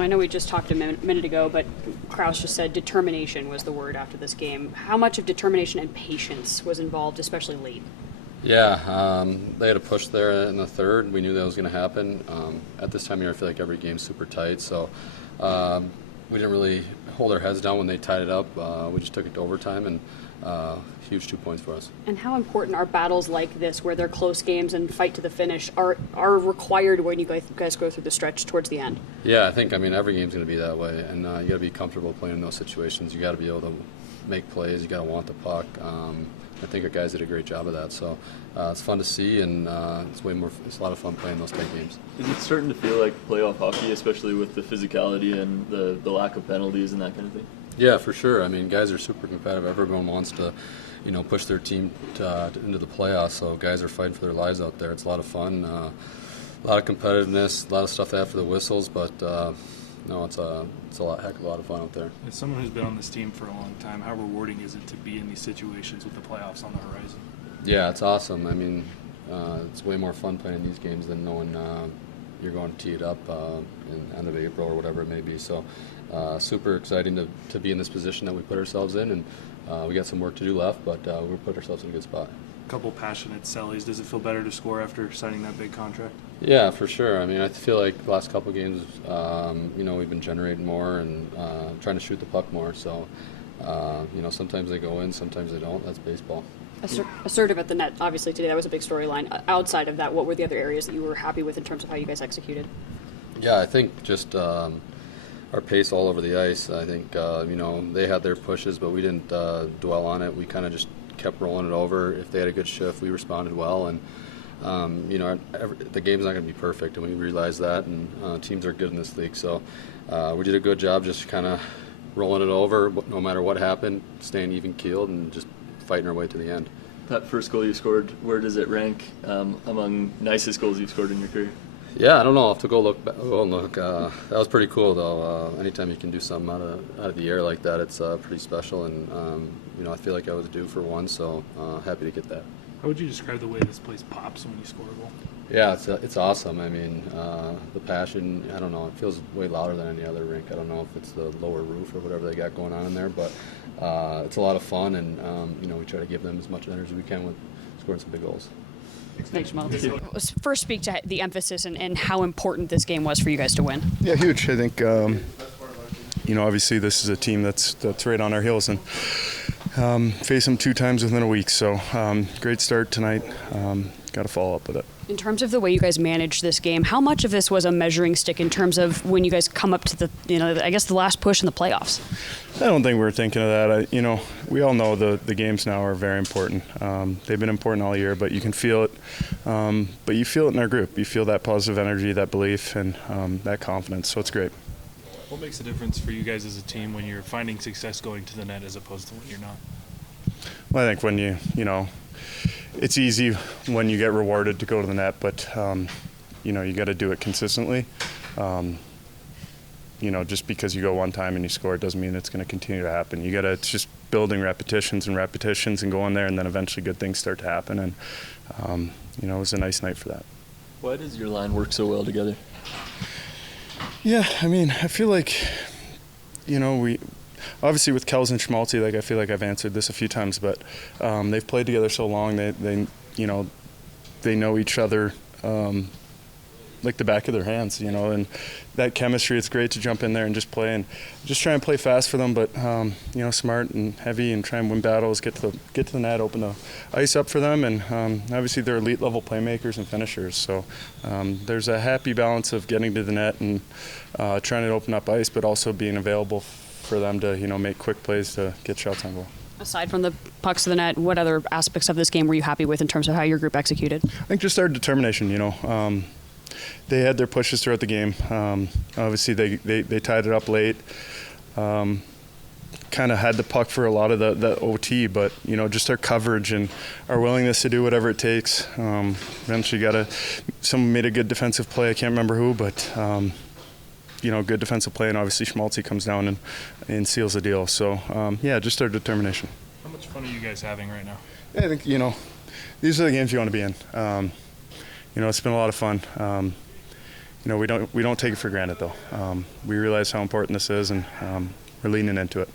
So I know we just talked a minute ago, but Crouse just said determination was the word after this game. How much of determination and patience was involved, especially late? Yeah, they had a push there in the third. We knew that was going to happen. At this time of year, I feel like every game's super tight, so we didn't really hold our heads down when they tied it up. We just took it to overtime, and huge 2 points for us. And how important are battles like this, where they're close games and fight to the finish, are required when you guys go through the stretch towards the end? Yeah, I think, every game's going to be that way, and you got to be comfortable playing in those situations. You got to be able to make plays. You got to want the puck. I think our guys did a great job of that, so it's fun to see, and it's a lot of fun playing those tight games. Is it starting to feel like playoff hockey, especially with the physicality and the lack of penalties and that kind of thing? Yeah, for sure. Guys are super competitive. Everyone wants to, push their team into the playoffs, so guys are fighting for their lives out there. It's a lot of fun, a lot of competitiveness, a lot of stuff after the whistles, but no, it's a heck of a lot of fun out there. As someone who's been on this team for a long time, how rewarding is it to be in these situations with the playoffs on the horizon? Yeah, it's awesome. It's way more fun playing these games than knowing you're going to tee it up in the end of April or whatever it may be. So super exciting to be in this position that we put ourselves in, and we got some work to do left, but we put ourselves in a good spot. Couple passionate Sellies. Does it feel better to score after signing that big contract? Yeah, for sure. I feel like the last couple games, we've been generating more and trying to shoot the puck more. So, sometimes they go in, sometimes they don't. That's baseball. Assertive at the net, obviously today, that was a big storyline. Outside of that, what were the other areas that you were happy with in terms of how you guys executed? Yeah, I think just our pace all over the ice. I think, they had their pushes, but we didn't dwell on it. We kind of just kept rolling it over. If they had a good shift, we responded well, and the game's not going to be perfect, and we realize that, and teams are good in this league, so we did a good job just kind of rolling it over, no matter what happened, staying even-keeled, and just fighting our way to the end. That first goal you scored, where does it rank among nicest goals you've scored in your career? Yeah, I don't know. I'll have to go look. That was pretty cool, though. Anytime you can do something out of the air like that, it's pretty special, and I feel like I was due for one, so happy to get that. How would you describe the way this place pops when you score a goal? Yeah, it's awesome. The passion, I don't know, it feels way louder than any other rink. I don't know if it's the lower roof or whatever they got going on in there, but it's a lot of fun, and we try to give them as much energy as we can with scoring some big goals. Thanks, Schmaltz. First, speak to the emphasis and how important this game was for you guys to win. Yeah, huge. I think, obviously this is a team that's right on our heels, and face them 2 times within a week. So great start tonight. Got to follow up with it. In terms of the way you guys managed this game, how much of this was a measuring stick in terms of when you guys come up to the last push in the playoffs? I don't think we're thinking of that. We all know the games now are very important. They've been important all year, but you can feel it. But you feel it in our group. You feel that positive energy, that belief, and that confidence. So it's great. What makes a difference for you guys as a team when you're finding success going to the net as opposed to when you're not? Well, I think when it's easy when you get rewarded to go to the net, but you got to do it consistently. Just because you go one time and you score, it doesn't mean it's going to continue to happen. It's just building repetitions and going there, and then eventually good things start to happen. And it was a nice night for that. Why does your line work so well together? Yeah, I feel like, we obviously with Crouse and Schmaltz, I feel like I've answered this a few times, but they've played together so long, they know each other like the back of their hands, and that chemistry, it's great to jump in there and just play and just try and play fast for them, but smart and heavy and try and win battles, get to the net, open the ice up for them, and obviously they're elite level playmakers and finishers, so there's a happy balance of getting to the net and trying to open up ice, but also being available for them to make quick plays to get shots on goal. Aside from the pucks to the net, what other aspects of this game were you happy with in terms of how your group executed? I think just our determination. They had their pushes throughout the game. Obviously, they tied it up late. Kind of had the puck for a lot of the OT, but just our coverage and our willingness to do whatever it takes. Eventually, someone made a good defensive play. I can't remember who, but good defensive play, and obviously Schmaltz comes down and seals the deal. So just our determination. How much fun are you guys having right now? Yeah, I think these are the games you want to be in. It's been a lot of fun. we don't take it for granted though. We realize how important this is, and we're leaning into it.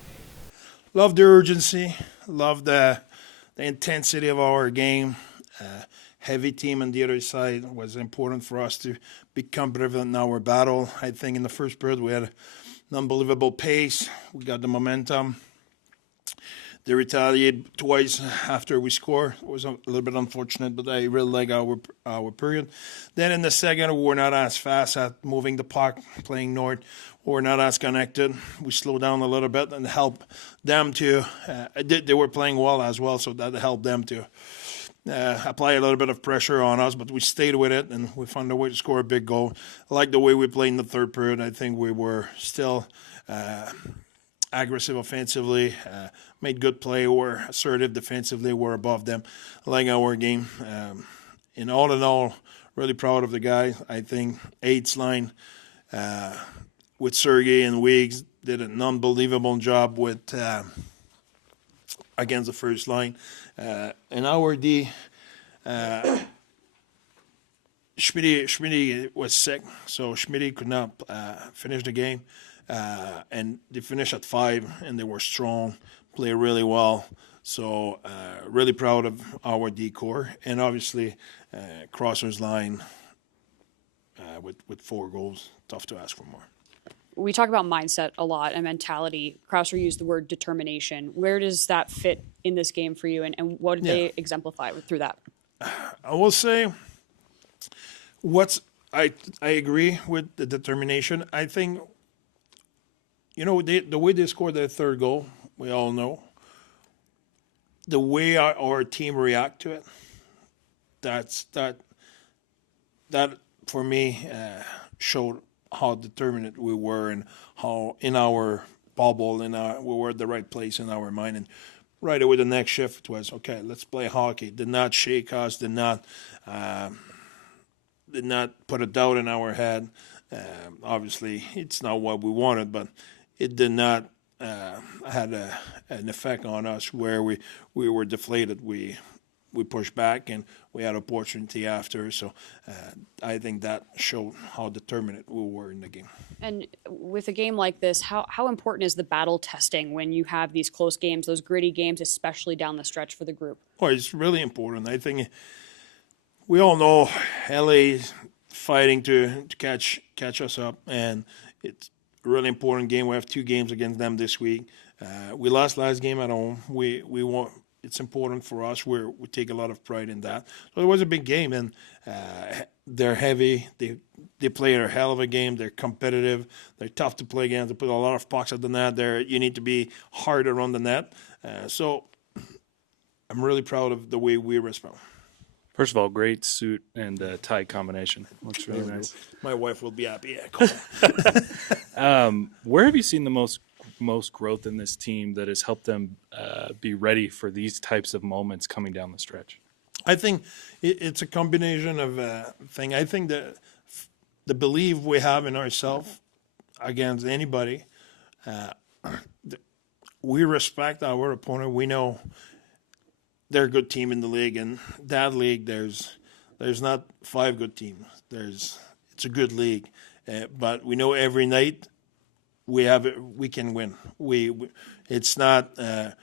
Love the urgency, love the intensity of our game. Heavy team on the other side was important for us to be competitive in our battle. I think in the first period we had an unbelievable pace. We got the momentum. They retaliated twice after we scored. It was a little bit unfortunate, but I really like our period. Then in the second, we were not as fast at moving the puck, playing north. We were not as connected. We slowed down a little bit and helped them to. They were playing well as well, so that helped them to apply a little bit of pressure on us, but we stayed with it, and we found a way to score a big goal. I like the way we played in the third period. I think we were still aggressive offensively, made good play, were assertive defensively, we're above them. I like our game. In all, really proud of the guys. I think Eight's line with Sergey and Weeks did an unbelievable job with against the first line. And our D, Schmitty was sick, so Schmitty could not finish the game. And they finished at 5, and they were strong, played really well. So really proud of our D-core. And obviously, Crosser's line with 4 goals, tough to ask for more. We talk about mindset a lot and mentality. Crouser used the word determination. Where does that fit in this game for you, and what did they exemplify through that? I will say I agree with the determination. I think, the way they scored their third goal, we all know. The way our team react to it, that for me showed how determined we were and how in our bubble we were at the right place in our mind. And right away the next shift was, okay, let's play hockey. Did not shake us, did not put a doubt in our head. Obviously, it's not what we wanted, but it did not had an effect on us where we were deflated. We pushed back and we had opportunity after. So I think that showed how determined we were in the game. And with a game like this, how important is the battle testing when you have these close games, those gritty games, especially down the stretch for the group? Well, it's really important. I think we all know LA is fighting to catch us up, and it's a really important game. We have 2 games against them this week. We lost last game at home. We want. It's important for us. We take a lot of pride in that. So it was a big game, and they're heavy. They play a hell of a game. They're competitive. They're tough to play against. They put a lot of pucks at the net. You need to be hard around the net. So I'm really proud of the way we respond. First of all, great suit and tie combination. Looks really nice. My wife will be happy. Yeah, where have you seen the most growth in this team that has helped them be ready for these types of moments coming down the stretch? I think it's a combination of things. I think that the belief we have in ourselves against anybody, we respect our opponent. We know they're a good team in the league, and that league there's not 5 good teams. It's a good league, but we know every night we can win. It's not like,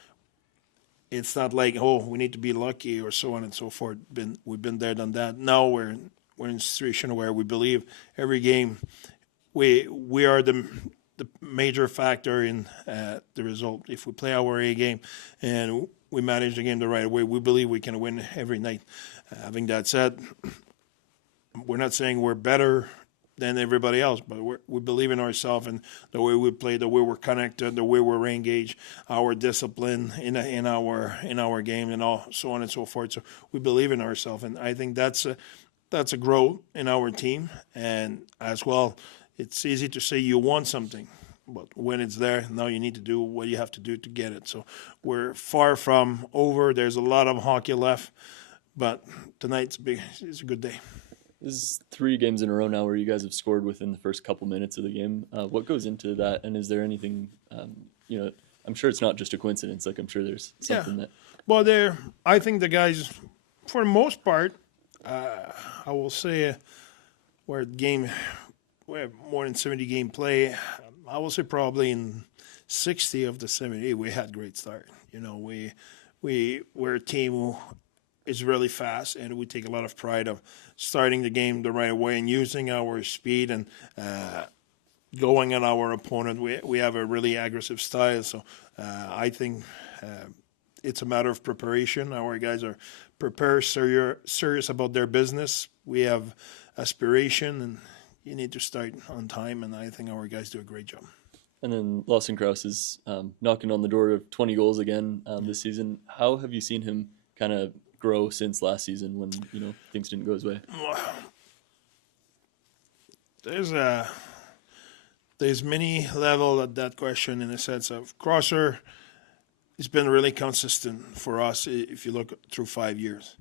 we need to be lucky or so on and so forth. We've been there, done that. Now we're in a situation where we believe every game we are the major factor in the result. If we play our A game and we manage the game the right way, we believe we can win every night. Having that said, we're not saying we're better than everybody else, but we believe in ourselves and the way we play, the way we're connected, the way we're engaged, our discipline in our game, and all so on and so forth. So we believe in ourselves, and I think that's a growth in our team. And as well, it's easy to say you want something, but when it's there, now you need to do what you have to do to get it. So we're far from over. There's a lot of hockey left, but tonight's it's a good day. This is 3 games in a row now where you guys have scored within the first couple minutes of the game. What goes into that, and is there anything, I'm sure it's not just a coincidence. Like, I'm sure there's something that... Well, I think the guys, for the most part, I will say, where the game we have more than 70 game play. I will say probably in 60 of the 70, we had great start. You know, we're a team who is really fast, and we take a lot of pride of starting the game the right way and using our speed and going at our opponent. We have a really aggressive style, so I think it's a matter of preparation. Our guys are prepared, serious about their business. We have aspiration, and you need to start on time, and I think our guys do a great job. And then Lawson Crouse is knocking on the door of 20 goals again this season. How have you seen him kind of grow since last season when things didn't go his way? There's many level at that question in the sense of Crosser has been really consistent for us if you look through 5 years.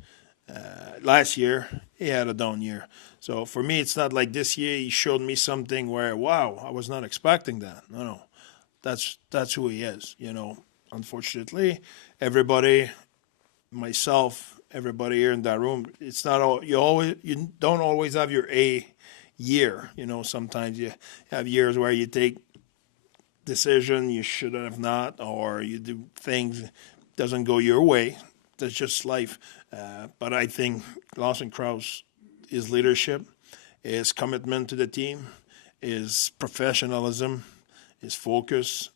Last year, he had a down year. So for me, it's not like this year he showed me something where, wow, I was not expecting that. No. That's who he is, Unfortunately, everybody, myself, everybody here in that room, it's not all you don't always have your A year. Sometimes you have years where you take decision you should have not, or you do things doesn't go your way. That's just life. But I think Lawson Crouse, his leadership, his commitment to the team, his professionalism, his focus,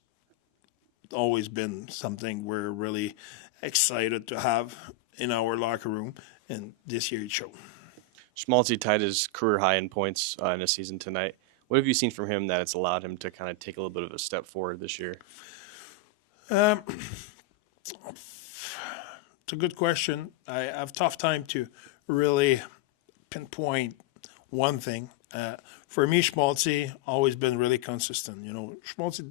always been something we're really excited to have in our locker room, and this year it showed. Schmaltz tied his career high in points in a season tonight. What have you seen from him that it's allowed him to kind of take a little bit of a step forward this year? It's a good question. I have a tough time to really pinpoint one thing. For me, Schmaltz always been really consistent. Schmaltz,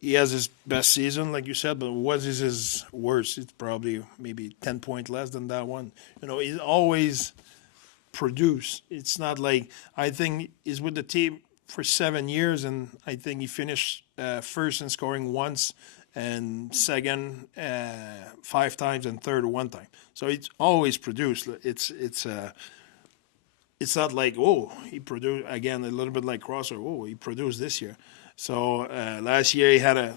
he has his best season, like you said, but what is his worst? It's probably maybe 10 points less than that one. He's always produced. It's not like, I think he's with the team for 7 years, and I think he finished first in scoring once, and second 5 times, and third 1 time. So it's always produced. It's not like, he produced again a little bit like Crosser. He produced this year. So last year he had a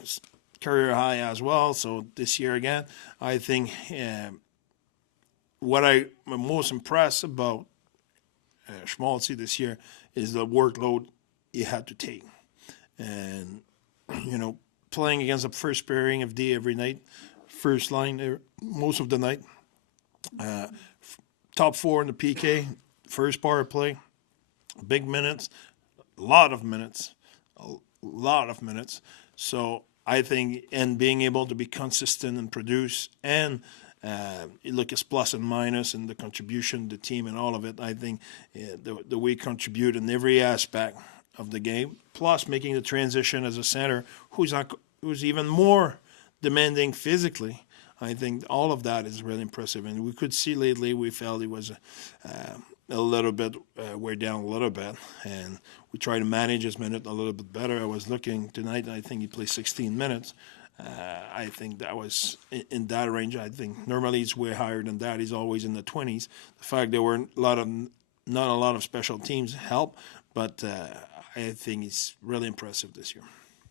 career high as well. So this year again, I think what I'm most impressed about Schmaltz this year is the workload he had to take, and playing against the first pairing of D every night, first line most of the night, top 4 in the PK, first power play, big minutes, a lot of minutes. So I think, and being able to be consistent and produce, and you look at plus and minus and the contribution, the team, and all of it. I think the way contribute in every aspect of the game, plus making the transition as a center, who's even more demanding physically. I think all of that is really impressive, and we could see lately we felt he was a little bit we're down a little bit, and we try to manage his minute a little bit better. I was looking tonight, I think he played 16 minutes. I think that was in that range. I think normally he's way higher than that. He's always in the 20s. The fact there were not a lot of special teams help, but I think he's really impressive this year.